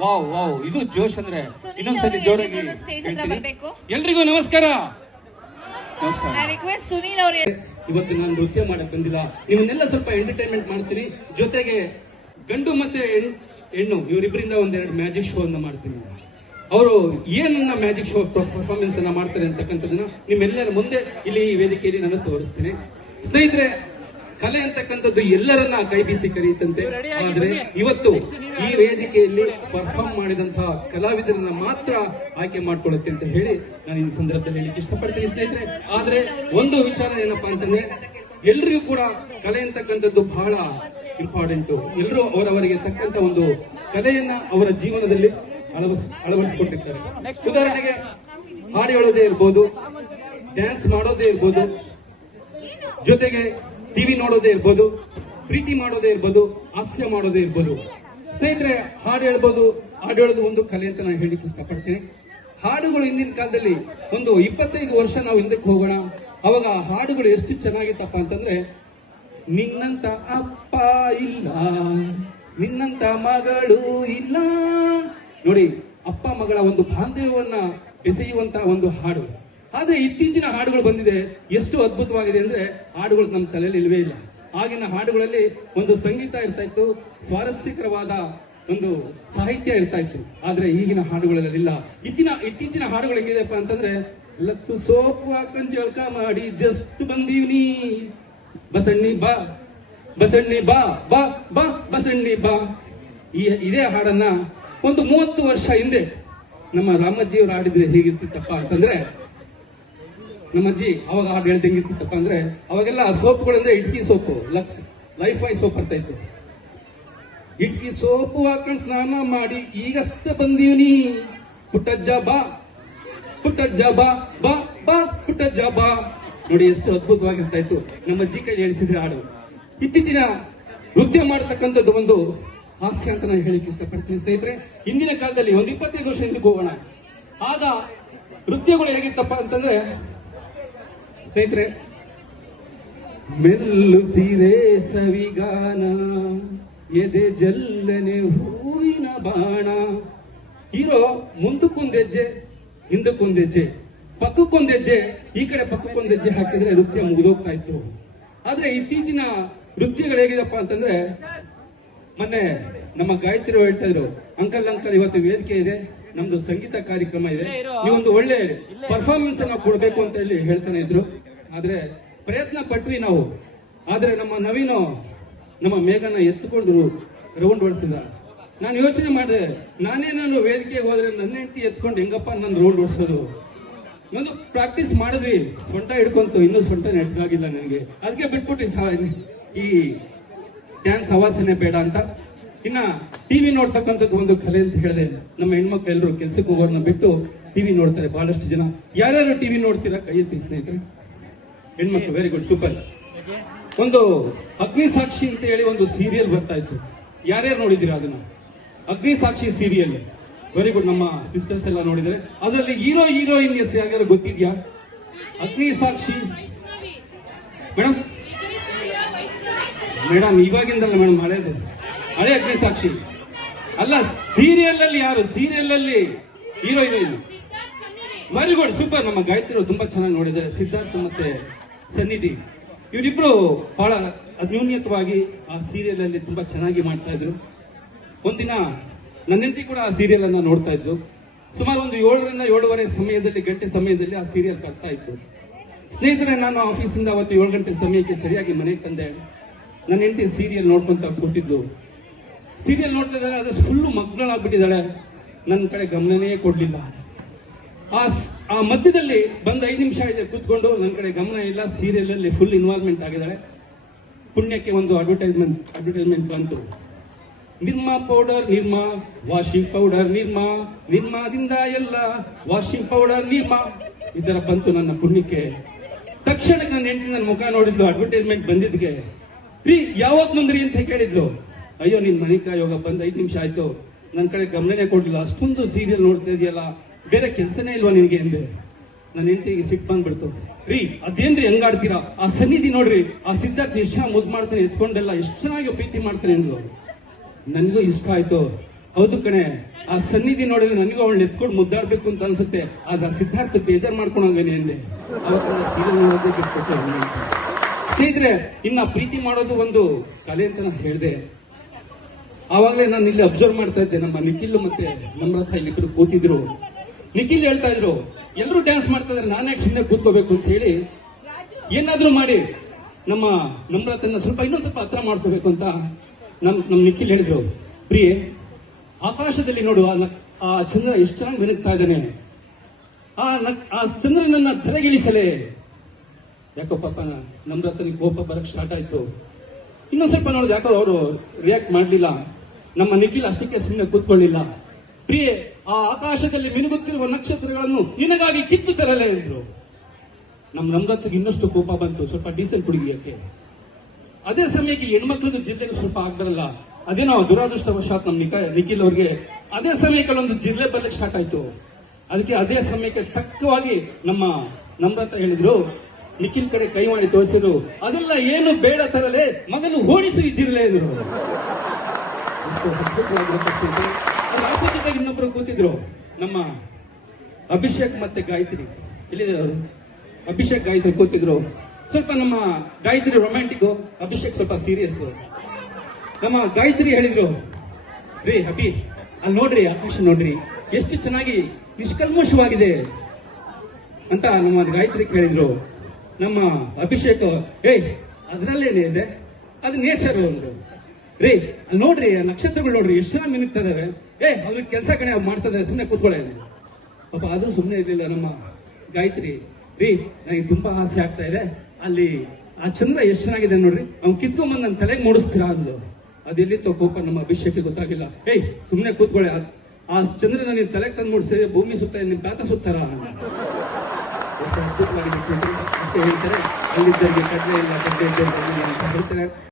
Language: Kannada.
ವಾವ್ ವಾವ್, ಇದು ಜೋಶ್ ಅಂದ್ರೆ ಇನ್ನೊಂದ್ಸತಿ ಜೋರಾಗಿ ಹೇಳ್ತೀನಿ. ಎಲ್ರಿಗೂ ನಮಸ್ಕಾರ. ಸುನೀಲ್ ಅವರೇ, ಇವತ್ತು ನಾನು ನೃತ್ಯ ಮಾಡಕ್ ಬಂದಿಲ್ಲ, ನಿಮ್ಮನ್ನೆಲ್ಲ ಸ್ವಲ್ಪ ಎಂಟರ್ಟೈನ್ಮೆಂಟ್ ಮಾಡ್ತೀನಿ. ಜೊತೆಗೆ ಗಂಡು ಮತ್ತೆ ಹೆಣ್ಣು ಇವರಿಬ್ಬರಿಂದ ಒಂದೆರಡು ಮ್ಯಾಜಿಕ್ ಶೋ ಅನ್ನ ಮಾಡ್ತೀನಿ. ಅವರು ಏನನ್ನ ಮ್ಯಾಜಿಕ್ ಶೋ ಪರ್ಫಾರ್ಮೆನ್ಸ್ ಅನ್ನ ಮಾಡ್ತಾರೆ ಅಂತಕ್ಕಂಥದ್ದನ್ನ ನಿಮ್ಮೆಲ್ಲರ ಮುಂದೆ ಇಲ್ಲಿ ಈ ವೇದಿಕೆಯಲ್ಲಿ ನಾನು ತೋರಿಸ್ತೀನಿ. ಸ್ನೇಹಿತರೆ, ಕಲೆ ಅಂತಕ್ಕಂಥದ್ದು ಎಲ್ಲರನ್ನ ಕೈ ಬೀಸಿ ಕರೆಯುತ್ತಂತೆ. ಆದ್ರೆ ಇವತ್ತು ಈ ವೇದಿಕೆಯಲ್ಲಿ ಪರ್ಫಾರ್ಮ್ ಮಾಡಿದಂತಹ ಕಲಾವಿದರನ್ನ ಮಾತ್ರ ಆಯ್ಕೆ ಮಾಡ್ಕೊಳ್ಳುತ್ತೆ ಅಂತ ಹೇಳಿ ನಾನು ಈ ಸಂದರ್ಭದಲ್ಲಿ ಹೇಳಿಕ್ಕೆ ಇಷ್ಟಪಡ್ತೀನಿ ಸ್ನೇಹಿತರೆ. ಆದ್ರೆ ಒಂದು ವಿಚಾರ ಏನಪ್ಪಾ ಅಂತಂದ್ರೆ, ಎಲ್ರಿಗೂ ಕೂಡ ಕಲೆ ಅಂತಕ್ಕಂಥದ್ದು ಬಹಳ ಇಂಪಾರ್ಟೆಂಟ್. ಎಲ್ಲರೂ ಅವರವರಿಗೆ ತಕ್ಕಂತ ಒಂದು ಕಲೆಯನ್ನ ಅವರ ಜೀವನದಲ್ಲಿ ಅಳವಡಿಸಿಕೊಟ್ಟಿರ್ತಾರೆ. ಉದಾಹರಣೆಗೆ ಹಾಡು ಹೇಳೋದೇ ಇರ್ಬೋದು, ಡ್ಯಾನ್ಸ್ ಮಾಡೋದೇ ಇರ್ಬೋದು, ಜೊತೆಗೆ ಟಿವಿ ನೋಡೋದೇ ಇರ್ಬೋದು, ಪ್ರೀತಿ ಮಾಡೋದೇ ಇರ್ಬೋದು, ಹಾಸ್ಯ ಮಾಡೋದೇ ಇರ್ಬೋದು. ಸ್ನೇಹಿತರೆ, ಹಾಡು ಹೇಳೋದು ಒಂದು ಕಲೆ ಅಂತ ನಾನು ಹೇಳಿಕ್ಕೆ ಇಷ್ಟಪಡ್ತೀನಿ. ಹಾಡುಗಳು ಹಿಂದಿನ ಕಾಲದಲ್ಲಿ ಒಂದು 25 ವರ್ಷ ನಾವು ಹಿಂದಕ್ಕೆ ಹೋಗೋಣ, ಅವಾಗ ಹಾಡುಗಳು ಎಷ್ಟು ಚೆನ್ನಾಗಿತ್ತಪ್ಪ ಅಂತಂದ್ರೆ, ನಿನ್ನಂತ ಅಪ್ಪ ಇಲ್ಲ, ನಿನ್ನಂತ ಮಗಳು ಇಲ್ಲ. ನೋಡಿ, ಅಪ್ಪ ಮಗಳ ಒಂದು ಬಾಂಧವ್ಯವನ್ನ ಬೆಸೆಯುವಂತಹ ಒಂದು ಹಾಡು. ಆದ್ರೆ ಇತ್ತೀಚಿನ ಹಾಡುಗಳು ಬಂದಿದೆ, ಎಷ್ಟು ಅದ್ಭುತವಾಗಿದೆ ಅಂದ್ರೆ ಹಾಡುಗಳು ನಮ್ಮ ತಲೆಯಲ್ಲಿ ಇಲ್ವೇ ಇಲ್ಲ. ಆಗಿನ ಹಾಡುಗಳಲ್ಲಿ ಒಂದು ಸಂಗೀತ ಇರ್ತಾ ಇತ್ತು, ಸ್ವಾರಸ್ಯಕರವಾದ ಒಂದು ಸಾಹಿತ್ಯ ಇರ್ತಾ ಇತ್ತು. ಆದ್ರೆ ಈಗಿನ ಹಾಡುಗಳಲ್ಲಿ ಇಲ್ಲ. ಇತ್ತೀಚಿನ ಹಾಡುಗಳು ಹೆಂಗಿದೆಪ್ಪ ಅಂತಂದ್ರೆ, ಲಕ್ಸು ಸೋಪು ಹಾಕೊಂಡ್ ಜಳಕ ಮಾಡಿ ಜಸ್ಟ್ ಬಂದೀವ್ನಿ, ಬಸಣ್ಣಿ ಬಾ ಬಸಣ್ಣಿ ಬಾ ಬಾ ಬಾ ಬಸಣ್ಣಿ ಬಾ. ಇದೇ ಹಾಡನ್ನ ಒಂದು 30 ವರ್ಷ ಹಿಂದೆ ನಮ್ಮ ರಾಮಜ್ಜಿಯವರು ಹಾಡಿದ್ರೆ ಹೇಗಿರ್ತಿತ್ತಪ್ಪ ಅಂತಂದ್ರೆ, ನಮ್ಮಜ್ಜಿ ಅವಾಗ ಹಾಡು ಹೇಳ್ದು ಹೆಂಗಿರ್ತಿತ್ತಪ್ಪ ಅಂದ್ರೆ, ಅವಾಗೆಲ್ಲ ಸೋಪುಗಳಂದ್ರೆ ಇಟ್ಕಿ ಸೋಪು, ಲಕ್ಸ್ ಲೈಫಾಯ್ ಸೋಪ್ ಬರ್ತಾ ಇತ್ತು. ಇಟ್ಕಿ ಸೋಪು ಹಾಕೊಂಡು ಸ್ನಾನ ಮಾಡಿ ಈಗಷ್ಟ ಬಂದೀವ್ನಿ, ಪುಟ್ಟಜ್ಜ ಬಾ ಪುಟ್ಟಜ್ಜ ಬಾ ಬಾ ಬಾ ಪುಟ್ಟಜ್ಜ ಬಾ. ನೋಡಿ, ಎಷ್ಟು ಅದ್ಭುತವಾಗಿರ್ತಾ ಇತ್ತು. ನಮ್ಮ ಅಜ್ಜಿ ಕೈ ಹೇಳಿಸಿದ್ರೆ ಹಾಡು. ಇತ್ತೀಚಿನ ನೃತ್ಯ ಮಾಡತಕ್ಕಂಥದ್ದು ಒಂದು ಹಾಸ್ಯ ಅಂತ ನಾನು ಹೇಳಿಕ್ಕೆ ಇಷ್ಟಪಡ್ತೀನಿ ಸ್ನೇಹಿತರೆ. ಹಿಂದಿನ ಕಾಲದಲ್ಲಿ ಒಂದು 25 ವರ್ಷ ಹಿಂದಕ್ಕೆ ಹೋಗೋಣ, ಆಗ ನೃತ್ಯಗಳು ಹೇಗಿತ್ತಪ್ಪ ಅಂತಂದ್ರೆ, ಸ್ನೇಹಿತರೆ, ಮೆಲ್ಲು ಸೀರೆ ಸವಿಗಾನ, ಎದೆ ಜಲ್ಲನೆ ಹೂವಿನ ಬಾಣ. ಹೀರೋ ಮುಂದಕ್ಕೊಂದೆಜ್ಜೆ, ಹಿಂದಕ್ಕೊಂದೆಜ್ಜೆ, ಪಕ್ಕಕ್ಕೊಂದೆಜ್ಜೆ, ಈ ಕಡೆ ಪಕ್ಕಕ್ಕೊಂದೆಜ್ಜೆ ಹಾಕಿದ್ರೆ ನೃತ್ಯ ಮುಗಿದೋಗ್ತಾ ಇತ್ತು. ಆದ್ರೆ ಇತ್ತೀಚಿನ ನೃತ್ಯಗಳು ಹೇಗಿದಪ್ಪ ಅಂತಂದ್ರೆ, ಮೊನ್ನೆ ನಮ್ಮ ಗಾಯತ್ರಿ ಹೇಳ್ತಾ ಇದ್ರು, ಅಂಕಲ್ ಇವತ್ತು ವೇದಿಕೆ ಇದೆ, ನಮ್ದು ಸಂಗೀತ ಕಾರ್ಯಕ್ರಮ ಇದೆ, ನೀವೊಂದು ಒಳ್ಳೆ ಪರ್ಫಾರ್ಮೆನ್ಸ್ ಅನ್ನ ಕೊಡ್ಬೇಕು ಅಂತ ಹೇಳಿ ಹೇಳ್ತಾನೆ ಇದ್ರು. ಆದ್ರೆ ಪ್ರಯತ್ನ ಪಟ್ವಿ ನಾವು. ಆದ್ರೆ ನಮ್ಮ ನವೀನು ನಮ್ಮ ಮೇಘನ ಎತ್ತುಕೊಂಡು ರೌಂಡ್ ಹೊಡ್ತಿದ್ದ. ನಾನು ಯೋಚನೆ ಮಾಡಿದೆ, ನಾನೇನಾದ್ರು ವೇದಿಕೆಗೆ ಹೋದ್ರೆ ನನ್ನ ಹೆಂಡತಿ ಎತ್ಕೊಂಡು ಹೆಂಗಪ್ಪ ನನ್ನ ರೌಂಡ್ ಹೊಡ್ಸೋದು. ಒಂದು ಪ್ರಾಕ್ಟೀಸ್ ಮಾಡಿದ್ವಿ, ಸೊಂಟ ಹಿಡ್ಕೊಂತು, ಇನ್ನೂ ಸೊಂಟ ನೆಟ್ಟಾಗಿಲ್ಲ ನನಗೆ. ಅದಕ್ಕೆ ಬಿಟ್ಬಿಟ್ಟು ಈ ಡ್ಯಾನ್ಸ್ ಹವಾಸನೆ ಬೇಡ ಅಂತ. ಇನ್ನ ಟಿವಿ ನೋಡ್ತಕ್ಕಂಥದ್ದು ಒಂದು ಕಲೆ ಅಂತ ಹೇಳಿದೆ. ನಮ್ಮ ಹೆಣ್ಮಕ್ಳು ಎಲ್ಲರೂ ಕೆಲ್ಸಕ್ಕೆ ಹೋಗೋರ್ನ ಬಿಟ್ಟು ಟಿವಿ ನೋಡ್ತಾರೆ ಬಹಳಷ್ಟು ಜನ. ಯಾರ್ಯಾರು ಟಿವಿ ನೋಡ್ತೀರಾ ಕೈ ಎತ್ತಿ ಸ್ನೇಹಿತರೆ. ಹೆಣ್ಮಕ್ಳು ವೆರಿ ಗುಡ್, ಸೂಪರ್. ಒಂದು ಅಗ್ನಿ ಸಾಕ್ಷಿ ಅಂತ ಹೇಳಿ ಒಂದು ಸೀರಿಯಲ್ ಬರ್ತಾ ಇತ್ತು, ಯಾರ್ಯಾರು ನೋಡಿದ್ದೀರಾ ಅದನ್ನ? ಅಗ್ನಿ ಸಾಕ್ಷಿ ಸೀರಿಯಲ್ ವೆರಿ ಗುಡ್, ನಮ್ಮ ಸಿಸ್ಟರ್ಸ್ ಎಲ್ಲ ನೋಡಿದ್ರೆ. ಅದರಲ್ಲಿ ಹೀರೋಯಿನ್ ಎಸ್ ಯಾರ್ಯಾರು ಗೊತ್ತಿದ್ಯಾ? ಅಗ್ನಿ ಸಾಕ್ಷಿ ಮೇಡಮ್ ಇವಾಗಿಂದಲ್ಲ ಮೇಡಮ್, ಹಳೆ ಅಗ್ನಿ ಸಾಕ್ಷಿ ಅಲ್ಲ. ಸೀರಿಯಲ್ ಅಲ್ಲಿ ಯಾರು? ಸೀರಿಯಲ್ ಅಲ್ಲಿ ಹೀರೋಯಿನ್. Very good, super. ನಮ್ಮ ಗಾಯತ್ರಿ ತುಂಬಾ ಚೆನ್ನಾಗಿ ನೋಡಿದ್ದಾರೆ, ಸಿದ್ಧಾರ್ಥ ಮತ್ತೆ ಸನ್ನಿಧಿ. ಇವರಿಬ್ರು ಬಹಳ ಅನ್ಯೋನ್ಯತವಾಗಿ ಆ ಸೀರಿಯಲ್ ಅಲ್ಲಿ ತುಂಬಾ ಚೆನ್ನಾಗಿ ಮಾಡ್ತಾ ಇದ್ರು. ಒಂದಿನ ನನ್ನ ಹೆಂಡತಿ ಕೂಡ ಆ ಸೀರಿಯಲ್ ಅನ್ನ ನೋಡ್ತಾ ಇದ್ರು. ಸುಮಾರು ಒಂದು 7ರಿಂದ 7:30 ಗಂಟೆ ಸಮಯದಲ್ಲಿ ಆ ಸೀರಿಯಲ್ ಬರ್ತಾ ಇತ್ತು. ಸ್ನೇಹಿತರೆ, ನಾನು ಆಫೀಸಿಂದ ಅವತ್ತು 7 ಗಂಟೆ ಸಮಯಕ್ಕೆ ಸರಿಯಾಗಿ ಮನೆಗೆ ತಂದೆ. ನನ್ನ ಹೆಂಡತಿ ಸೀರಿಯಲ್ ನೋಡ್ಕೊಂತ ಕೂತಿದ್ದು. ಸೀರಿಯಲ್ ನೋಡ್ತಾ ಇದ್ದಾರೆ, ಅದು ಫುಲ್ಲು ಮಗ್ನಳಾಗ್ಬಿಟ್ಟಿದ್ದಾಳೆ. ನನ್ನ ಕಡೆ ಗಮನನೇ ಕೊಡ್ಲಿಲ್ಲ. ಆ ಮಧ್ಯದಲ್ಲಿ ಬಂದು 5 ನಿಮಿಷ ಇದೆ ಕೂತ್ಕೊಂಡು, ನನ್ನ ಕಡೆ ಗಮನ ಇಲ್ಲ, ಸೀರಿಯಲ್ ಅಲ್ಲಿ ಫುಲ್ ಇನ್ವಾಲ್ವ್ಮೆಂಟ್ ಆಗಿದ್ದಾಳೆ. ಪುಣ್ಯಕ್ಕೆ ಒಂದು ಅಡ್ವರ್ಟೈಸ್ಮೆಂಟ್ ಬಂತು. Nirma powder Nirma, washing powder Nirma, ನಿರ್ಮಾದಿಂದ ಎಲ್ಲ ವಾಷಿಂಗ್ ಪೌಡರ್ ನಿರ್ಮಾ, ಇದರ ಬಂತು ನನ್ನ ಪುಣ್ಯಕ್ಕೆ. ತಕ್ಷಣಕ್ಕೆ ನನ್ನ ಹೆಂಡತಿ ನನ್ನ ಮುಖ ನೋಡಿದ್ಲು. ಅಡ್ವರ್ಟೈಸ್ಮೆಂಟ್ ಬಂದಿದ್ಗೆ, ರೀ ಯಾವತ್ ಬಂದ್ರಿ ಅಂತ ಕೇಳಿದ್ಲು. ಅಯ್ಯೋ, ನಿನ್ ಮನಿಕಾ ಯೋಗ ಬಂದ್ 5 ನಿಮಿಷ ಆಯ್ತು, ನನ್ನ ಕಡೆ ಗಮನನೇ ಕೊಡ್ಲಿಲ್ಲ, ಅಷ್ಟೊಂದು ಸೀರಿಯಲ್ ನೋಡ್ತಾ ಇದೆಯಲ್ಲ, ಬೇರೆ ಕೆಲಸನೇ ಇಲ್ವಾ ನಿನ್ಗೆ ಎಂದೆ. ನನ್ನ ಹೆಂಡತಿಗೆ ಸಿಟ್ಟು ಬಂದ್ಬಿಡ್ತು. ರೀ ಅದೇನ್ರಿ ಹೆಂಗಾಡ್ತೀರಾ, ಆ ಸನ್ನಿಧಿ ನೋಡ್ರಿ, ಆ ಸಿದ್ಧಾರ್ಥ ಎಷ್ಟು ಚೆನ್ನಾಗಿ ಮುದ್ದು ಮಾಡ್ತಾನೆ, ಎತ್ಕೊಂಡೆಲ್ಲ ಎಷ್ಟು ಚೆನ್ನಾಗಿ ಪ್ರೀತಿ ಮಾಡ್ತಾನೆ ಅಂದ್ರು. ನನಗೂ ಇಷ್ಟ ಆಯ್ತು. ಹೌದು ಕಣೆ, ಆ ಸನ್ನಿಧಿ ನೋಡಿದ್ರೆ ನನಗೂ ಅವಳು ಎತ್ಕೊಂಡು ಮುದ್ದಾಡ್ಬೇಕು ಅಂತ ಅನ್ಸುತ್ತೆ. ಆಗ ಸಿದ್ಧಾರ್ಥ ಬೇಜಾರ್ ಮಾಡ್ಕೊಂಡಂಗೇನೆ ಅಂದೆ. ಸ್ನೇಹಿತರೆ, ಇನ್ನ ಪ್ರೀತಿ ಮಾಡೋದು ಒಂದು ಕಲೆ ಅಂತ ನಾನು ಹೇಳಿದೆ. ಆವಾಗಲೇ ನಾನು ಇಲ್ಲಿ ಅಬ್ಸರ್ವ್ ಮಾಡ್ತಾ ಇದ್ದೆ. ನಮ್ಮ ನಿಖಿಲ್ ಮತ್ತೆ ನಮ್ರತ ಇಲ್ಲಿಬ್ರು ಕೂತಿದ್ರು. ನಿಖಿಲ್ ಹೇಳ್ತಾ ಇದ್ರು, ಎಲ್ಲರೂ ಡ್ಯಾನ್ಸ್ ಮಾಡ್ತಾ ಇದ್ರೆ ನಾನೇ ಸುಮ್ಮನೆ ಕೂತ್ಕೋಬೇಕು ಅಂತ ಹೇಳಿ ಏನಾದ್ರೂ ಮಾಡಿ ನಮ್ಮ ನಮ್ರತನ್ನ ಇನ್ನೊಂದ್ ಸ್ವಲ್ಪ ಹತ್ರ ಮಾಡ್ಕೋಬೇಕು ಅಂತ ನಮ್ ನಿಖಿಲ್ ಹೇಳಿದ್ರು. ಪ್ರಿಯೆ, ಆಕಾಶದಲ್ಲಿ ನೋಡು ಆ ಚಂದ್ರ ಎಷ್ಟು ಚೆನ್ನಾಗಿ ಬೆಳಗ್ತಾ ಇದ್ದಾನೆ. ಆ ಚಂದ್ರನನ್ನ ಧರೆಗಿಳಿಸಲೇ. ಯಾಕೋ ಪಾಪ ನಮ್ರತನಿಗೆ ಕೋಪ ಬರಕ್ ಸ್ಟಾರ್ಟ್ ಆಯ್ತು. ಇನ್ನೊಂದ್ ಸ್ವಲ್ಪ ನೋಡಿದ್ರೆ ಯಾಕೋ ಅವರು ರಿಯಾಕ್ಟ್ ಮಾಡಲಿಲ್ಲ. ನಮ್ಮ ನಿಖಿಲ್ ಅಷ್ಟಕ್ಕೆ ಸುಮ್ಮನೆ ಕೂತ್ಕೊಳ್ಳಿಲ್ಲ. ಪ್ರಿಯೆ, ಆ ಆಕಾಶದಲ್ಲಿ ಮಿನುಗುತ್ತಿರುವ ನಕ್ಷತ್ರಗಳನ್ನು ನಿನಗಾಗಿ ಕಿತ್ತು ತರಲೇ ಎಂದ್ರು. ನಮ್ರತಗೆ ಇನ್ನಷ್ಟು ಕೋಪ ಬಂತು, ಸ್ವಲ್ಪ ಡೀಸೆಲ್ ಕುಡಿಯಕ್ಕೆ. ಅದೇ ಸಮಯಕ್ಕೆ ಹೆಣ್ಮಕ್ಳಿಗೆ ಜಿಲ್ಲೆಗೆ ಸ್ವಲ್ಪ ಆಗ್ಬರಲ್ಲ. ಅದೇನೋ ದುರಾದೃಷ್ಟವಶಾತ್ ನಿಖಿಲ್ ಅವ್ರಿಗೆ ಅದೇ ಸಮಯಕ್ಕೆ ಒಂದು ಜಿಲ್ಲೆ ಬರ್ಲಿಕ್ಕೆ ಸ್ಟಾರ್ಟ್ ಆಯ್ತು. ಅದಕ್ಕೆ ಅದೇ ಸಮಯಕ್ಕೆ ತಕ್ಕವಾಗಿ ನಮ್ಮ ನಮ್ರತ ಹೇಳಿದ್ರು, ನಿಖಿಲ್ ಕಡೆ ಕೈ ಮಾಡಿ ತೋರಿಸಿದ್ರು, ಅದೆಲ್ಲ ಏನು ಬೇಡ ತರಲೆ, ಮೊದಲು ಓಡಿಸು ಈ ಜಿಲ್ಲೆ ಎಂದ್ರು. ಆಪೋಸಿಟ್ ಇನ್ನೊಬ್ರು ಕೂತಿದ್ರು, ನಮ್ಮ ಅಭಿಷೇಕ್ ಮತ್ತೆ ಗಾಯತ್ರಿ. ಎಲ್ಲಿದ್ದಾರೆ ಅವರು? ಅಭಿಷೇಕ್ ಗಾಯತ್ರಿ ಕೂತಿದ್ರು. ಸ್ವಲ್ಪ ನಮ್ಮ ಗಾಯತ್ರಿ ರೊಮ್ಯಾಂಟಿಕ್, ಅಭಿಷೇಕ್ ಸ್ವಲ್ಪ ಸೀರಿಯಸ್. ನಮ್ಮ ಗಾಯತ್ರಿ ಹೇಳಿದ್ರು, ರೀ ಅಭಿ, ಅಲ್ಲಿ ನೋಡ್ರಿ ಆಕಾಶ ನೋಡ್ರಿ ಎಷ್ಟು ಚೆನ್ನಾಗಿ ನಿಷ್ಕಲ್ಮಶವಾಗಿದೆ ಅಂತ ನಮ್ಮ ಗಾಯತ್ರಿ ಹೇಳಿದ್ರು. ನಮ್ಮ ಅಭಿಷೇಕ್, ಅದ್ರಲ್ಲೇನೇ ಇದೆ, ಅದು ನೇಚರ್ ಅಂದ್ರು. ರೀ ಅಲ್ಲಿ ನೋಡ್ರಿ ನಕ್ಷತ್ರಗಳು ನೋಡ್ರಿ ಎಷ್ಟು ಚೆನ್ನಾಗಿ ಮಿನುಗ್ತಾ ಇದಾವೆ. ಅದ್ರ ಕೆಲಸ ಕಣೆ ಮಾಡ್ತಾ ಇದಾರೆ, ಸುಮ್ಮನೆ ಕೂತ್ಕೊಳ್ಳೆ ಪಾಪ. ಆದ್ರೂ ಸುಮ್ಮನೆ ಇರ್ಲಿಲ್ಲ ನಮ್ಮ ಗಾಯತ್ರಿ. ರೀ ನನಗೆ ತುಂಬಾ ಆಸೆ ಆಗ್ತಾ ಇದೆ, ಅಲ್ಲಿ ಆ ಚಂದ್ರ ಎಷ್ಟು ಚೆನ್ನಾಗಿದೆ ನೋಡ್ರಿ, ಅವ್ನು ಕಿತ್ಕೊಂಡ್ಬಂದು ನನ್ನ ತಲೆಗೆ ಮೂಡಿಸ್ತೀರಾ ಅಂದ್ರು. ಅದೆಲ್ಲಿತ್ತೋ ಕೋಪ ನಮ್ಮ ಅಭಿಷೇಕ್ಗೆ ಗೊತ್ತಾಗಿಲ್ಲ. ಸುಮ್ಮನೆ ಕೂತ್ಕೊಳ್ಳೆ, ಆ ಚಂದ್ರನ ನೀನ್ ತಲೆಗೆ ತಂದು ಮೂಡಿಸಿದ್ರೆ ಭೂಮಿ ಸುತ್ತ ನಿಮ್ ತಾತ ಸುತ್ತಾರ ಅಷ್ಟೇ ಹೇಳ್ತಾರೆ. ಅಲ್ಲಿದ್ದರಿಗೆ ಕಡ್ಲೆ ಇಲ್ಲ, ಕಡ್ಲೆ ಇಲ್ಲ ಅಂತ ಹೇಳ್ತಾರೆ.